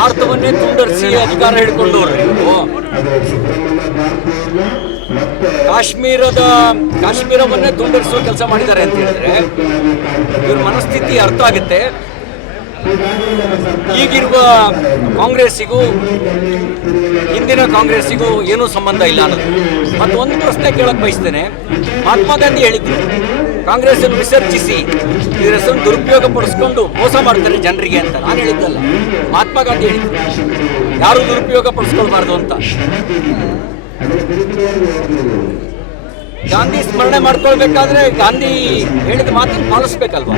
ಭಾರತವನ್ನೇ ತುಂಡರಿಸಿ ಅಧಿಕಾರ ಹಿಡ್ಕೊಂಡವ್ರು. ಕಾಶ್ಮೀರವನ್ನೇ ತುಂಡರಿಸುವ ಕೆಲಸ ಮಾಡಿದ್ದಾರೆ ಅಂತ ಹೇಳಿದ್ರೆ ಇವ್ರ ಮನಸ್ಥಿತಿ ಅರ್ಥ ಆಗುತ್ತೆ. ಈಗಿರುವ ಕಾಂಗ್ರೆಸ್ಸಿಗೂ ಹಿಂದಿನ ಕಾಂಗ್ರೆಸ್ಸಿಗೂ ಏನೂ ಸಂಬಂಧ ಇಲ್ಲ ಅನ್ನೋದು. ಮತ್ತು ಒಂದು ಪ್ರಶ್ನೆ ಕೇಳಕ್ಕೆ ಬಯಸ್ತೇನೆ. ಮಹಾತ್ಮ ಗಾಂಧಿ ಹೇಳಿದ್ರು, ಕಾಂಗ್ರೆಸ್ಸನ್ನು ವಿಸರ್ಜಿಸಿ ಇದರ ಹೆಸರನ್ನು ದುರುಪಯೋಗ ಪಡಿಸ್ಕೊಂಡು ಮೋಸ ಮಾಡ್ತಾರೆ ಜನರಿಗೆ ಅಂತ. ನಾನು ಹೇಳಿದ್ದಲ್ಲ, ಮಹಾತ್ಮ ಗಾಂಧಿ ಹೇಳಿದ್ರು ಯಾರು ದುರುಪಯೋಗ ಪಡಿಸ್ಕೊಳ್ಬಾರ್ದು ಅಂತ. ಗಾಂಧಿ ಸ್ಮರಣೆ ಮಾಡ್ಕೊಳ್ಬೇಕಾದ್ರೆ ಗಾಂಧಿ ಹೇಳಿದ ಮಾತನ್ನು ಪಾಲಿಸ್ಬೇಕಲ್ವಾ?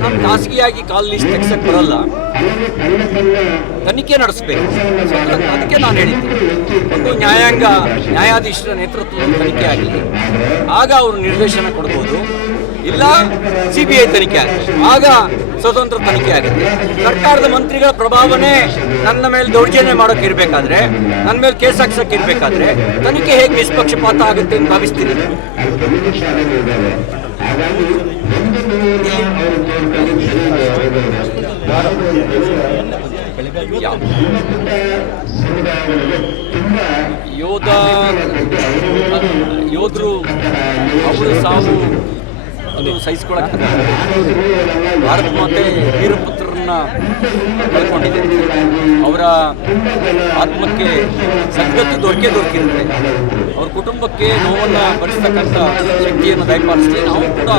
ನಾನು ಖಾಸಗಿಯಾಗಿ ಕಾಲ್ ಲಿಸ್ಟ್ ತೆಗ್ಸಕ್ಕೆ ಬರಲ್ಲ, ತನಿಖೆ ನಡೆಸಬೇಕು. ಅದಕ್ಕೆ ನಾನು ಹೇಳಿದ್ದೆ, ಒಂದು ನ್ಯಾಯಾಧೀಶರ ನೇತೃತ್ವದಲ್ಲಿ ತನಿಖೆ ಆಗಲಿ, ಆಗ ಅವರು ನಿರ್ದೇಶನ ಕೊಡ್ಬೋದು. ಇಲ್ಲ CBI ತನಿಖೆ ಆಗುತ್ತೆ, ಆಗ ಸ್ವತಂತ್ರ ತನಿಖೆ ಆಗುತ್ತೆ. ಸರ್ಕಾರದ ಮಂತ್ರಿಗಳ ಪ್ರಭಾವನೆ ನನ್ನ ಮೇಲೆ ದೌರ್ಜನ್ಯ ಮಾಡೋಕೆ ಇರಬೇಕಾದ್ರೆ, ನನ್ನ ಮೇಲೆ ಕೇಸ್ ಹಾಕ್ಸಕ್ಕೆ ಇರಬೇಕಾದ್ರೆ ತನಿಖೆ ಹೇಗೆ ನಿಷ್ಪಕ್ಷಪಾತ ಆಗುತ್ತೆ ಅಂತ ಭಾವಿಸ್ತೀನಿ. ಯೋಧರು ಅವರು ಸಾವು ಅದು ಸಹಿಸ್ಕೊಳಕ್ಕೆ ಭಾರತ ಮಾತೆ ವೀರಪುತ್ರರನ್ನ ಕಳ್ಕೊಂಡಿದೆ. ಅವರ ಆತ್ಮಕ್ಕೆ ಸದ್ಗತಿ ದೊರಕಿರುತ್ತೆ. ಅವ್ರ ಕುಟುಂಬಕ್ಕೆ ನೋವನ್ನು ಭರಿಸ್ತಕ್ಕಂಥ ಶಕ್ತಿಯನ್ನು ದಯಪಾಲಿಸಿ ನಾವು ಕೂಡ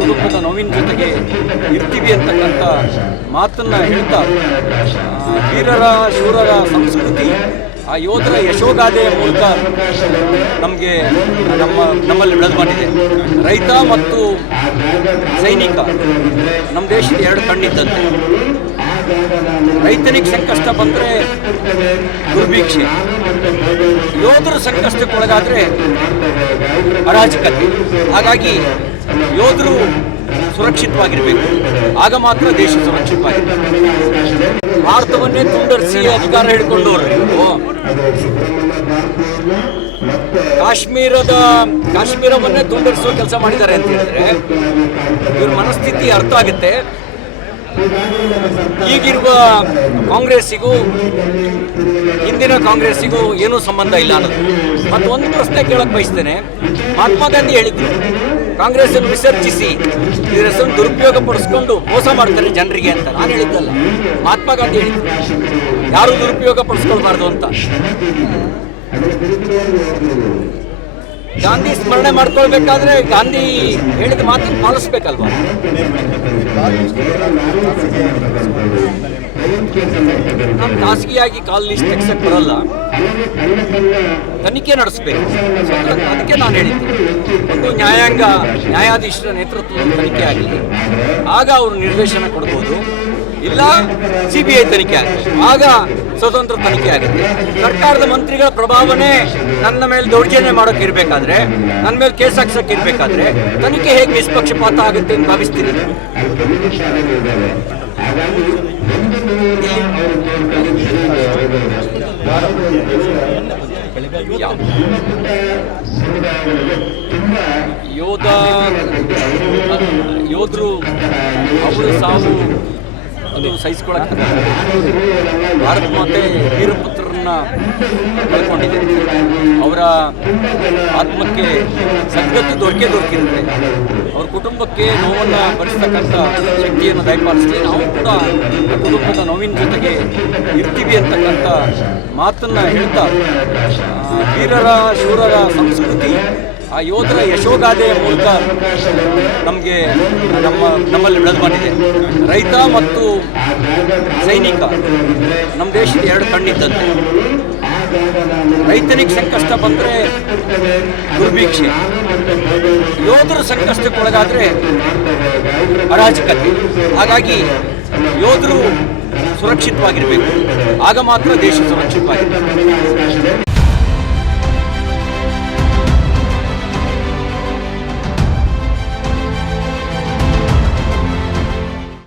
ಕುಟುಂಬದ ನೋವಿನ ಜೊತೆಗೆ ಇರ್ತೀವಿ ಅಂತಕ್ಕಂಥ ಮಾತನ್ನು ಹೇಳ್ತಾ, ವೀರರ ಶೂರರ ಸಂಸ್ಕೃತಿ, ಆ ಯೋಧರ ಯಶೋಗಾಥೆಯ ಮೂಲಕ ನಮ್ಮಲ್ಲಿ ಬೆಳೆದು ಬಂದಿದೆ. ರೈತ ಮತ್ತು ಸೈನಿಕ ನಮ್ಮ ದೇಶದ ಎರಡು ಕಣ್ಣಿದ್ದಂತೆ. ರೈತನಿಗೆ ಸಂಕಷ್ಟ ಬಂದರೆ ದುರ್ಭಿಕ್ಷೆ, ಯೋಧರು ಸಂಕಷ್ಟಕ್ಕೊಳಗಾದರೆ ಅರಾಜಕತೆ. ಹಾಗಾಗಿ ಯೋಧರು ಸುರಕ್ಷಿತವಾಗಿರಬೇಕು, ಆಗ ಮಾತ್ರ ದೇಶ ಸುರಕ್ಷಿತವಾಗಿರಬೇಕು. ಭಾರತವನ್ನೇ ತುಂಡರಿಸಿ ಅಧಿಕಾರ ಹಿಡ್ಕೊಂಡವ್ರು. ಕಾಶ್ಮೀರವನ್ನೇ ತುಂಡರಿಸುವ ಕೆಲಸ ಮಾಡಿದ್ದಾರೆ ಅಂತ ಹೇಳಿದ್ರೆ ಇವ್ರ ಮನಸ್ಥಿತಿ ಅರ್ಥ ಆಗುತ್ತೆ. ಈಗಿರುವ ಕಾಂಗ್ರೆಸ್ಸಿಗೂ ಹಿಂದಿನ ಕಾಂಗ್ರೆಸ್ಸಿಗೂ ಏನೂ ಸಂಬಂಧ ಇಲ್ಲ ಅನ್ನೋದು. ಮತ್ತು ಒಂದು ಪ್ರಶ್ನೆ ಕೇಳಕ್ಕೆ ಬಯಸ್ತೇನೆ. ಮಹಾತ್ಮ ಗಾಂಧಿ ಹೇಳಿದ್ರು, ಕಾಂಗ್ರೆಸ್ಸನ್ನು ವಿಸರ್ಜಿಸಿ ಇದರ ಹೆಸರನ್ನು ದುರುಪಯೋಗ ಪಡಿಸ್ಕೊಂಡು ಮೋಸ ಮಾಡ್ತಾರೆ ಜನರಿಗೆ ಅಂತ. ನಾನು ಹೇಳಿದ್ದಲ್ಲ, ಮಹಾತ್ಮ ಗಾಂಧಿ ಹೇಳಿದ್ರು ಯಾರು ದುರುಪಯೋಗ ಪಡಿಸ್ಕೊಳ್ಬಾರ್ದು ಅಂತ. ಗಾಂಧಿ ಸ್ಮರಣೆ ಮಾಡ್ಕೊಳ್ಬೇಕಾದ್ರೆ ಗಾಂಧಿ ಹೇಳಿದ ಮಾತನ್ನು ಪಾಲಿಸ್ಬೇಕಲ್ವಾ? ನಾನು ಖಾಸಗಿಯಾಗಿ ಕಾಲ್ ಲಿಸ್ಟ್ ತೆಗ್ಸಕ್ಕೆ ಬರಲ್ಲ, ತನಿಖೆ ನಡೆಸಬೇಕು. ಅದಕ್ಕೆ ನಾನು ಹೇಳಿದ್ದೆ, ಒಂದು ನ್ಯಾಯಾಧೀಶರ ನೇತೃತ್ವದಲ್ಲಿ ತನಿಖೆ ಆಗಲಿ, ಆಗ ಅವರು ನಿರ್ದೇಶನ ಕೊಡ್ಬೋದು. ಇಲ್ಲ CBI ತನಿಖೆ ಆಗುತ್ತೆ, ಆಗ ಸ್ವತಂತ್ರ ತನಿಖೆ ಆಗುತ್ತೆ. ಸರ್ಕಾರದ ಮಂತ್ರಿಗಳ ಪ್ರಭಾವನೆ ನನ್ನ ಮೇಲೆ ದೌರ್ಜನ್ಯ ಮಾಡೋಕೆ ಇರಬೇಕಾದ್ರೆ, ನನ್ನ ಮೇಲೆ ಕೇಸ್ ಹಾಕ್ಸಕ್ಕೆ ಇರಬೇಕಾದ್ರೆ ತನಿಖೆ ಹೇಗೆ ನಿಷ್ಪಕ್ಷಪಾತ ಆಗುತ್ತೆ ಅಂತ ಭಾವಿಸ್ತೀನಿ. ಯೋಧರು ಅವರು ಸಾವು ಅದು ಸಹಿಸ್ಕೊಳಕ್ಕೆ ಭಾರತ ಮಾತೆ ವೀರಪುತ್ರರನ್ನ ಕಳ್ಕೊಂಡಿದೆ. ಅವರ ಆತ್ಮಕ್ಕೆ ಸದ್ಗತಿ ದೊರಕಿರುತ್ತೆ. ಅವ್ರ ಕುಟುಂಬಕ್ಕೆ ನೋವನ್ನು ಭರಿಸ್ತಕ್ಕಂಥ ಶಕ್ತಿಯನ್ನು ದಯಪಾಲಿಸಿ ನಾವು ಕೂಡ ಕುಟುಂಬದ ನೋವಿನ ಜೊತೆಗೆ ಇರ್ತೀವಿ ಅಂತಕ್ಕಂಥ ಮಾತನ್ನು ಹೇಳ್ತಾ, ವೀರರ ಶೂರರ ಸಂಸ್ಕೃತಿ, ಆ ಯೋಧರ ಯಶೋಗಾಥೆಯ ಮೂಲಕ ನಮ್ಮಲ್ಲಿ ಬೆಳೆದು ಬಂದಿದೆ. ರೈತ ಮತ್ತು ಸೈನಿಕ ನಮ್ಮ ದೇಶದ ಎರಡು ಕಣ್ಣಿದ್ದಂತೆ. ರೈತನಿಗೆ ಸಂಕಷ್ಟ ಬಂದರೆ ದುರ್ಭಿಕ್ಷೆ, ಯೋಧರು ಸಂಕಷ್ಟಕ್ಕೊಳಗಾದರೆ ಅರಾಜಕತೆ. ಹಾಗಾಗಿ ಯೋಧರು ಸುರಕ್ಷಿತವಾಗಿರಬೇಕು, ಆಗ ಮಾತ್ರ ದೇಶ ಸುರಕ್ಷಿತವಾಗಿರಬೇಕು.